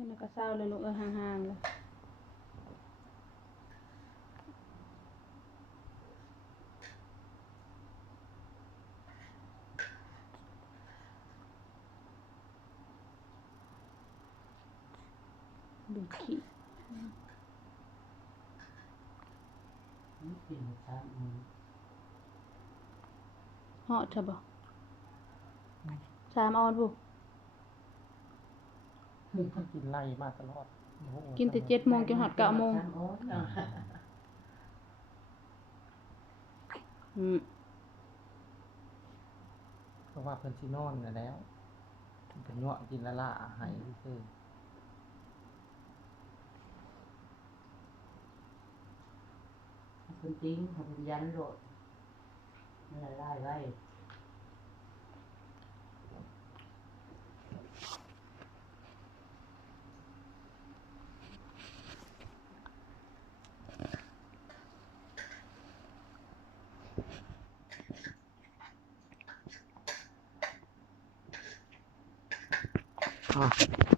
นั่นก็เศร้าเลยลูกห่างๆเลยดูขี้เหาะเถอะบ่3 ออนบุกินไล่มาตลอดกินแต่7 โมงจนฮอด9 โมงเพราะว่าเพิ่นสินอนน่ะแล้วเพิ่นยั่วกินละล่าให้ซื่อคนจริงเขาเป็นยันโรดมันละลายไว้อ๋อ